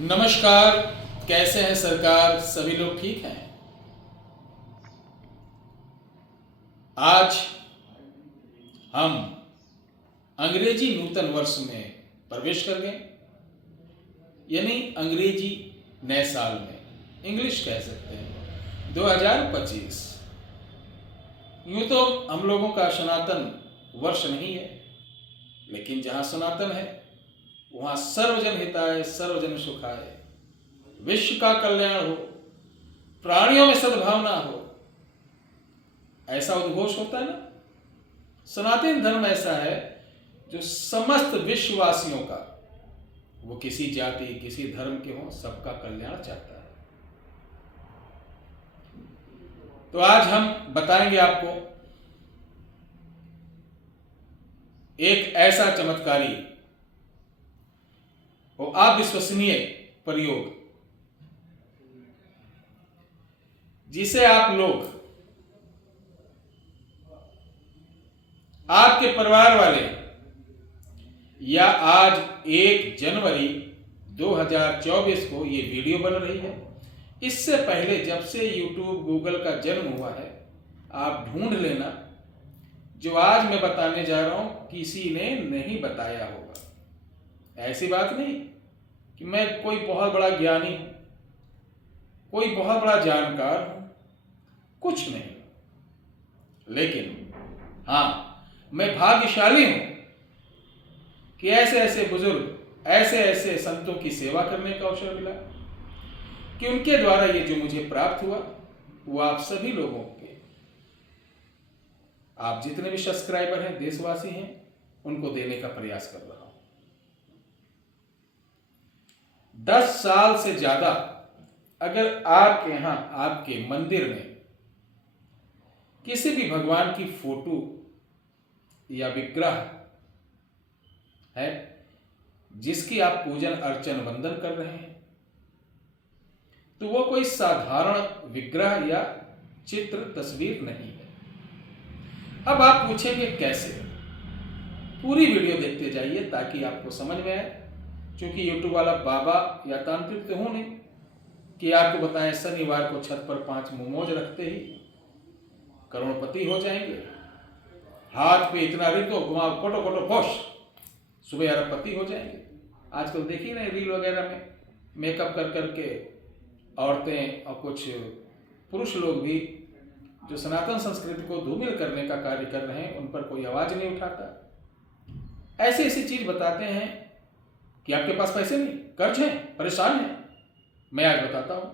नमस्कार। कैसे हैं सरकार? सभी लोग ठीक हैं? आज हम अंग्रेजी नूतन वर्ष में प्रवेश कर गए, यानी अंग्रेजी नए साल में, इंग्लिश कह सकते हैं 2025। यूं तो हम लोगों का सनातन वर्ष नहीं है, लेकिन जहां सनातन है वहां सर्वजन हिताय सर्वजन सुखाय, विश्व का कल्याण हो, प्राणियों में सद्भावना हो, ऐसा उद्घोष होता है ना। सनातन धर्म ऐसा है जो समस्त विश्ववासियों का, वो किसी जाति किसी धर्म के हों, सबका कल्याण चाहता है। तो आज हम बताएंगे आपको एक ऐसा चमत्कारी और अविश्वसनीय प्रयोग जिसे आप लोग, आपके परिवार वाले, या आज 1 जनवरी 2024 को ये वीडियो बन रही है, इससे पहले जब से यूट्यूब गूगल का जन्म हुआ है, आप ढूंढ लेना जो आज मैं बताने जा रहा हूं किसी ने नहीं बताया होगा। ऐसी बात नहीं कि मैं कोई बहुत बड़ा ज्ञानी हूं, कोई बहुत बड़ा जानकार हूं, कुछ नहीं, लेकिन हाँ, मैं भाग्यशाली हूं कि ऐसे ऐसे बुजुर्ग, ऐसे ऐसे संतों की सेवा करने का अवसर मिला कि उनके द्वारा ये जो मुझे प्राप्त हुआ वो आप सभी लोगों के, आप जितने भी सब्सक्राइबर हैं, देशवासी हैं, उनको देने का प्रयास कर रहा हूं। 10 साल से ज्यादा अगर आपके यहां, आपके मंदिर में किसी भी भगवान की फोटो या विग्रह है जिसकी आप पूजन अर्चन वंदन कर रहे हैं, तो वो कोई साधारण विग्रह या चित्र तस्वीर नहीं है। अब आप पूछेंगे कैसे? पूरी वीडियो देखते जाइए ताकि आपको समझ में आए, क्योंकि यूट्यूब वाला बाबा या तांत्रिक तो हूं नहीं कि आपको बताएं शनिवार को छत पर 5 मोमोज रखते ही करोड़पति हो जाएंगे, हाथ पे इतना रिको घुमाओ कोटो कोटो फोश, सुबह अरबपति हो जाएंगे। आजकल देखिए ना रील वगैरह में मेकअप कर करके औरतें और कुछ पुरुष लोग भी जो सनातन संस्कृति को धूमिल करने का कार्य कर रहे हैं, उन पर कोई आवाज नहीं उठाता। ऐसी ऐसी चीज बताते हैं कि आपके पास पैसे नहीं, कर्ज है, परेशान है। मैं आज बताता हूं,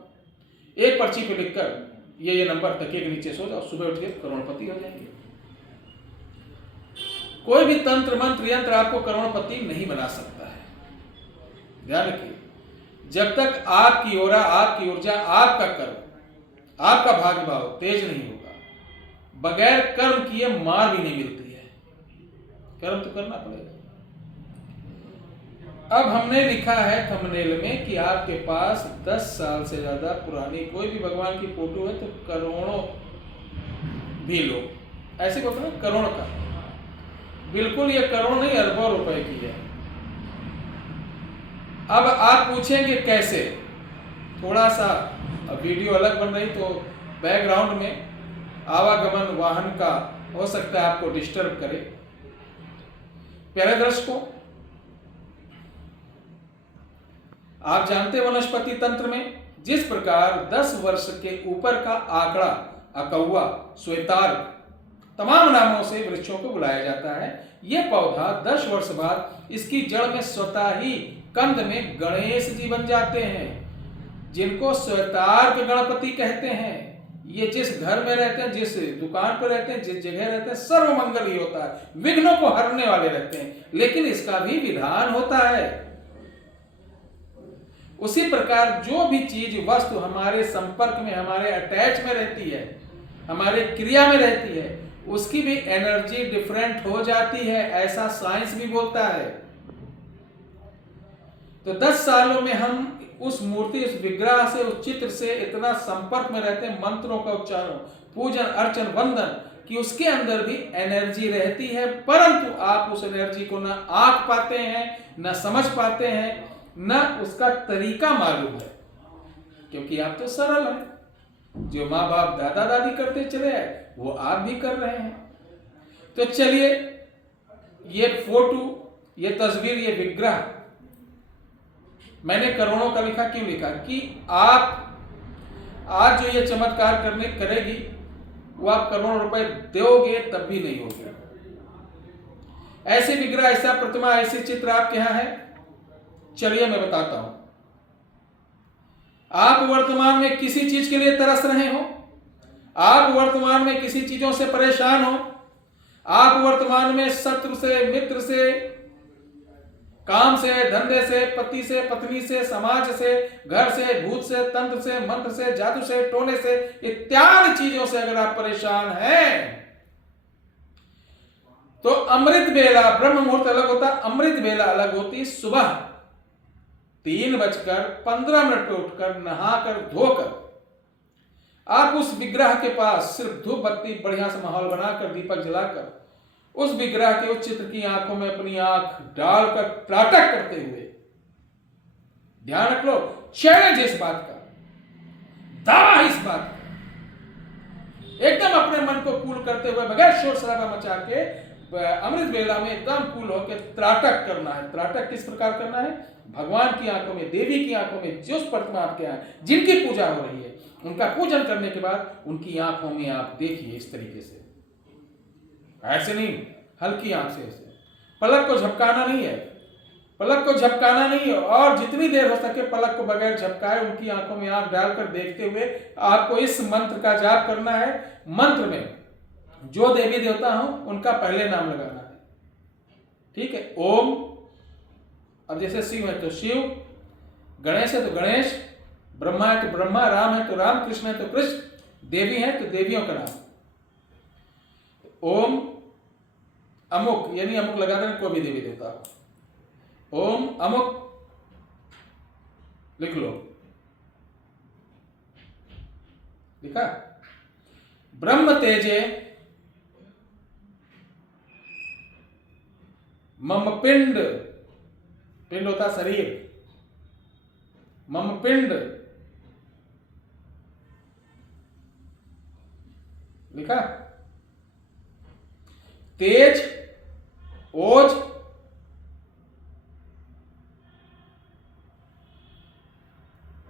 एक पर्ची पे लिखकर ये नंबर तकिए के नीचे सो जाओ, सुबह उठिए करोड़पति हो जाएंगे। कोई भी तंत्र मंत्र यंत्र आपको करोड़पति नहीं बना सकता है। ध्यान रखिए, जब तक आपकी ओरा, आपकी ऊर्जा, आपका कर्म, आपका भाग्य भाव तेज नहीं होगा, बगैर कर्म किए मार भी नहीं मिलती है। कर्म तो करना पड़ेगा। अब हमने लिखा है थंबनेल में कि आपके पास 10 साल से ज्यादा पुरानी कोई भी भगवान की फोटो है तो करोड़ों भी लोग, ऐसे को ना करोड़ का, बिल्कुल ये करोड़ नहीं, अरबों रुपए की है। अब आप पूछेंगे कैसे? थोड़ा सा वीडियो अलग बन रही तो बैकग्राउंड में आवागमन वाहन का हो सकता है आपको डिस्टर्ब करे। प्यारे दर्शकों, आप जानते हैं वनस्पति तंत्र में जिस प्रकार 10 वर्ष के ऊपर का आंकड़ा, अकौवा, श्वेतार्क, तमाम नामों से वृक्षों को बुलाया जाता है, यह पौधा 10 वर्ष बाद इसकी जड़ में स्वतः ही कंद में गणेश जी बन जाते हैं, जिनको श्वेतार्क गणपति कहते हैं। ये जिस घर में रहते हैं, जिस दुकान पर रहते हैं, जिस जगह रहते हैं, सर्वमंगल ही होता है, विघ्नों को हरने वाले रहते हैं। लेकिन इसका भी विधान होता है। उसी प्रकार जो भी चीज, वस्तु हमारे संपर्क में, हमारे अटैच में रहती है, हमारे क्रिया में रहती है, उसकी भी एनर्जी डिफरेंट हो जाती है, ऐसा साइंस भी बोलता है। तो 10 सालों में हम उस मूर्ति, उस विग्रह से, उस चित्र से इतना संपर्क में रहते हैं, मंत्रों का उच्चारण, पूजन अर्चन वंदन, कि उसके अंदर भी एनर्जी रहती है, परंतु आप उस एनर्जी को ना आंक पाते हैं, ना समझ पाते हैं, ना उसका तरीका मालूम है, क्योंकि आप तो सरल हैं। जो माँ बाप दादा दादी करते चले आए वो आप भी कर रहे हैं। तो चलिए, ये फोटो, ये तस्वीर, ये विग्रह मैंने करोड़ों का लिखा। क्यों लिखा? कि आप आज जो ये चमत्कार करेगी वो आप करोड़ों रुपए दोगे तब भी नहीं होगी। ऐसे विग्रह, ऐसा प्रतिमा, ऐसे चित्र आपके यहां है? चलिए मैं बताता हूं। आप वर्तमान में किसी चीज के लिए तरस रहे हो, आप वर्तमान में किसी चीजों से परेशान हो, आप वर्तमान में शत्रु से, मित्र से, काम से, धंधे से, पति से, पत्नी से, समाज से, घर से, भूत से, तंत्र से, मंत्र से, जादू से, टोने से, इत्यादि चीजों से अगर आप परेशान हैं, तो अमृत बेला, ब्रह्म मुहूर्त अलग होता, अमृत बेला अलग होती। सुबह 3:15 पे उठकर, नहाकर, धोकर आप उस विग्रह के पास सिर्फ धूप बत्ती बढ़िया से माहौल बनाकर, दीपक जलाकर, उस विग्रह के, उस चित्र की आंखों में अपनी आंख डालकर त्राटक करते हुए, ध्यान रख लो, चैलेंज इस बात का, दावा इस बात का, एकदम अपने मन को कूल करते हुए, बगैर शोर शराबा मचा के, अमृत बेला में एकदम कूल होकर त्राटक करना है। त्राटक किस प्रकार करना है? भगवान की आंखों में, देवी की आंखों में, जो प्रतिमा आपके यहाँ जिनकी पूजा हो रही है, उनका पूजन करने के बाद उनकी आंखों में आप देखिए इस तरीके से, ऐसे नहीं, हल्की आंख से, ऐसे पलक को झपकाना नहीं है, पलक को झपकाना नहीं है, और जितनी देर हो सके पलक को बगैर झपकाए उनकी आंखों में आंख डालकर देखते हुए आपको इस मंत्र का जाप करना है। मंत्र में जो देवी देवता हो उनका पहले नाम लगाना है, ठीक है? ओम, अब जैसे शिव है तो शिव, गणेश है तो गणेश, ब्रह्मा है तो ब्रह्मा, राम है तो राम, कृष्ण है तो कृष्ण, देवी है तो देवियों का नाम। ओम अमुक, यानी अमुक लगा देना, कोई भी देवी देवता। ओम अमुक लिख लो, लिखा? ब्रह्म तेजे मम पिंड, पिंड होता शरीर, मम पिंड लिखा? तेज, ओज,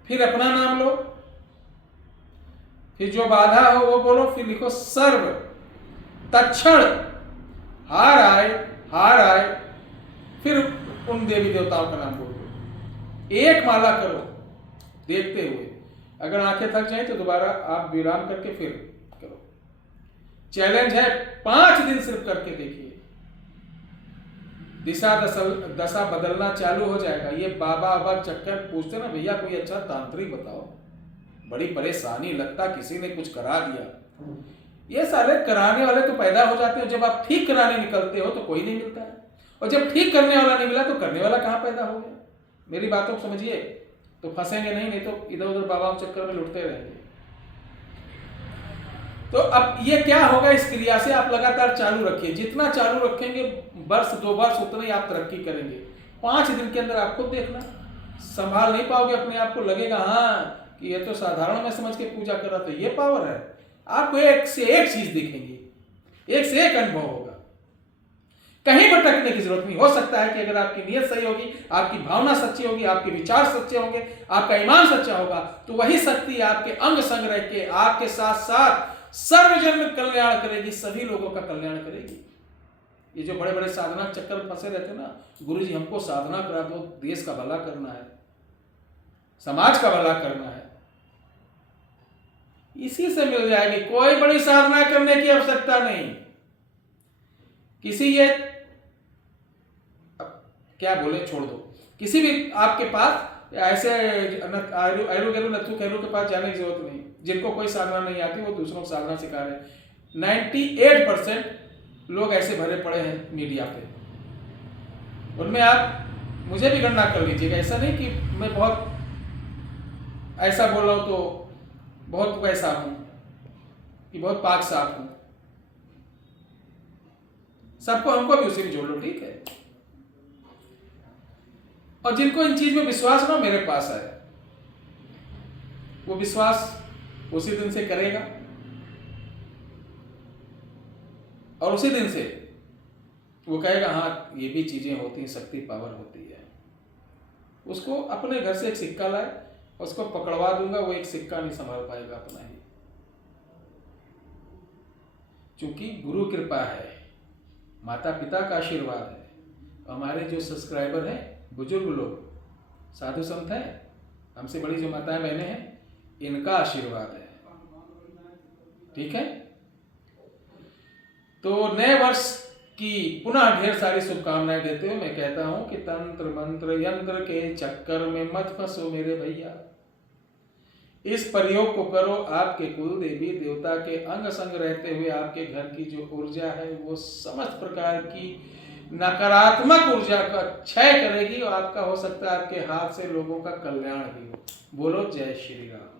फिर अपना नाम लो, फिर जो बाधा हो वो बोलो, फिर लिखो सर्व, तक्षण, हार आए, हार आए, फिर उन देवी देवताओं का नाम बोलो। एक माला करो देखते हुए, अगर आंखें थक जाए तो दोबारा आप विराम करके फिर करो। चैलेंज है, 5 दिन सिर्फ करके देखिए, दशा बदलना चालू हो जाएगा। ये बाबा चक्कर पूछते ना, भैया कोई अच्छा तांत्रिक बताओ, बड़ी परेशानी, लगता किसी ने कुछ करा दिया। ये सारे कराने वाले तो पैदा हो जाते हैं, जब आप ठीक कराने निकलते हो तो कोई नहीं मिलता है, और जब ठीक करने वाला नहीं मिला तो करने वाला कहां पैदा हो गया? मेरी बातों को समझिए, तो फंसेंगे नहीं तो इधर उधर बाबा चक्कर में लुटते रहेंगे। तो अब ये क्या होगा, इस क्रिया से आप लगातार चालू रखिए, जितना चालू रखेंगे, वर्ष 2 वर्ष, उतना ही आप तरक्की करेंगे। 5 दिन के अंदर आप खुद देखना, संभाल नहीं पाओगे अपने आप को, लगेगा हाँ कि ये तो साधारण में समझ के पूजा कर रहा था, ये पावर है। आपको एक से एक चीज दिखेंगी, एक से एक अनुभव होगा, कहीं भटकने की जरूरत नहीं। हो सकता है कि अगर आपकी नीयत सही होगी, आपकी भावना सच्ची होगी, आपके विचार सच्चे होंगे, आपका ईमान सच्चा होगा, तो वही शक्ति आपके अंग संग रह के आपके साथ साथ सर्वजन कल्याण करेगी, सभी लोगों का कल्याण करेगी। ये जो बड़े बड़े साधना चक्कर में फंसे रहते ना, गुरुजी हमको साधना करा दो, देश का भला करना है, समाज का भला करना है, इसी से मिल जाएगी। कोई बड़ी साधना करने की आवश्यकता नहीं। किसी ये क्या बोले, छोड़ दो, किसी भी आपके पास ऐसे ऐरू गैरू नथु खैरू के पास जाने की जरूरत नहीं। जिनको कोई साधना नहीं आती वो दूसरों को साधना सिखा रहे हैं। 98% लोग ऐसे भरे पड़े हैं मीडिया पे, उनमें आप मुझे भी गणना कर लीजिएगा। ऐसा नहीं कि मैं बहुत ऐसा बोल रहा हूं तो बहुत वैसा हूं कि बहुत पाक साफ हूं, सबको, हमको भी उसी में जोड़ लो, ठीक है। और जिनको इन चीज में विश्वास ना मेरे पास आए, वो विश्वास उसी दिन से करेगा और उसी दिन से वो कहेगा हाँ ये भी चीजें होती हैं, शक्ति पावर होती है। उसको अपने घर से एक सिक्का लाए, उसको पकड़वा दूंगा, वो एक सिक्का नहीं संभाल पाएगा अपना ही। क्योंकि गुरु कृपा है, माता पिता का आशीर्वाद है, हमारे जो सब्सक्राइबर हैं, बुजुर्ग लोग, साधु संत हैं, हमसे बड़ी जो माताएं बहनें हैं, इनका आशीर्वाद है, ठीक है। तो नए वर्ष की पुनः ढेर सारी शुभकामनाएं देते हुए मैं कहता हूं कि तंत्र मंत्र यंत्र के चक्कर में मत फंसो मेरे भैया। इस प्रयोग को करो, आपके कुल देवी देवता के अंग संग रहते हुए आपके घर की जो ऊर्जा है वो समस्त प्रकार की नकारात्मक ऊर्जा का क्षय करेगी और आपका हो सकता है आपके हाथ से लोगों का कल्याण भी हो। बोलो जय श्री राम।